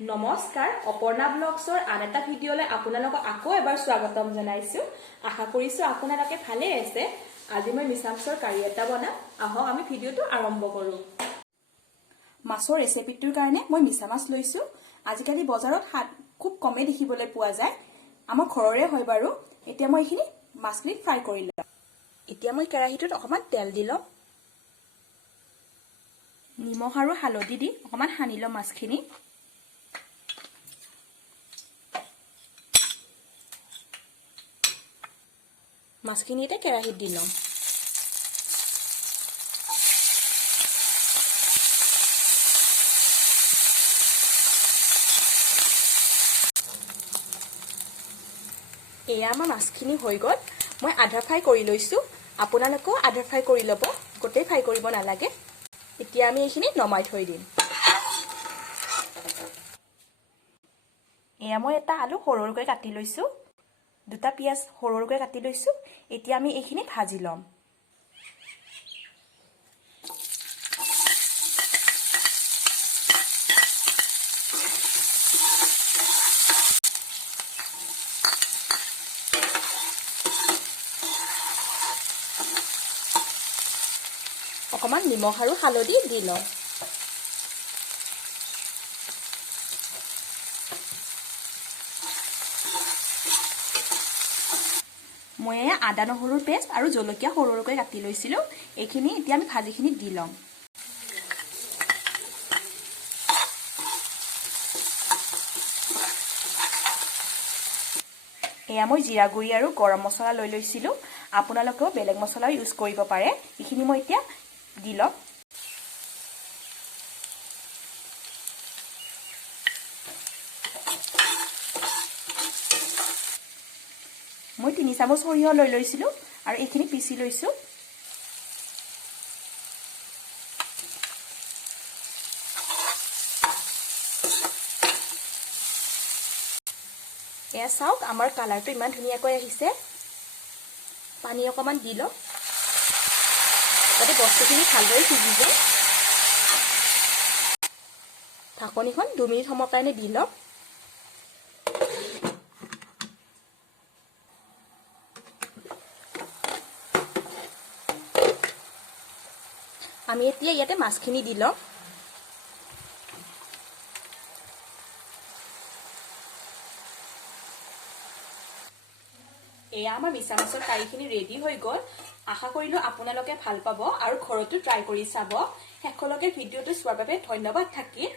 নমস্কাৰ অপৰ্ণা ব্লগছৰ আন এটা ভিডিঅ'লৈ আপোনালোকক আকৌ এবাৰ স্বাগতম জনাইছো। আশা কৰিছো আপোনালোকে ভালে আছে। আজি মই মিছামাছৰ কাৰি এটা বনাম। আহক আমি ভিডিঅ'টো আৰম্ভ কৰো। মাছৰ ৰেচিপিটোৰ কাৰণে মই মিছামাছ লৈছো। আজিকালি বজাৰত খুব কমে দেখিবলৈ পোৱা যায়। আমাৰ ঘৰৰে হয় বাৰু। এতিয়া মই এইখিনি মাছখিনি ফ্ৰাই কৰি লম। এতিয়া মই কেৰাহীটোত অকমান তেল দি লম। নিমখ আৰু হালধি দি অকমান সানি লম মাছখিনি। মাছখিনি এতিয়া কেৰাহীত দি লম। এয়া আমাৰ মাছখিনি হৈ গ'ল। মই আধা ফ্ৰাই কৰি লৈছো। আপোনালোকেও আধা ফ্ৰাই কৰি ল'ব, গোটেই ফ্ৰাই কৰিব নালাগে। এতিয়া আমি এইখিনি নমাই থৈ দিম। এয়া মই এটা আলু সৰু সৰুকৈ কাটি লৈছো। দুটা পিঁয়াজ সৰু সৰুকৈ কাটি লৈছো। এতিয়া আমি এইখিনি ভাজি ল'ম। অকমান নিমখ আৰু হালধি দি লওঁ। মই আদা নহৰুৰ পেষ্ট আৰু জলকীয়া সৰু সৰুকৈ কাটি লৈছিলোঁ। এইখিনি এতিয়া আমি ভাজিখিনিত দি ল'ম। এয়া মই জিৰা গুড়ি আৰু গৰম মছলা লৈ লৈছিলোঁ। আপোনালোকেও বেলেগ মছলাও ইউজ কৰিব পাৰে। এইখিনি মই এতিয়া দি ল'ম। মই 3 চামুচ সৰিয়হ লৈ লৈছিলোঁ আৰু এইখিনি পিচি লৈছোঁ। এয়া চাওক, আমাৰ কালাৰটো ইমান ধুনীয়াকৈ আহিছে। পানী অকণমান দি লওঁ যাতে বস্তুখিনি ভালদৰে সিজি যায়। ঢাকনিখন 2 মিনিট সময়ৰ কাৰণে দি লওঁ। আমি এতিয়া ইয়াতে মাছখিনি দি লওঁ। এয়া আমাৰ মিছামাছৰ কাৰিখিনি ৰেডি হৈ গ'ল। আশা কৰিলোঁ আপোনালোকে ভাল পাব আৰু ঘৰতো ট্ৰাই কৰি চাব। শেষলৈকে ভিডিঅ'টো চোৱাৰ বাবে ধন্যবাদ থাকিল।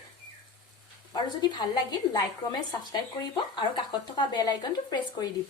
আৰু যদি ভাল লাগিল লাইক, কমেণ্ট, ছাবস্ক্ৰাইব কৰিব আৰু কাষত থকা বেল আইকনটো প্ৰেছ কৰি দিব।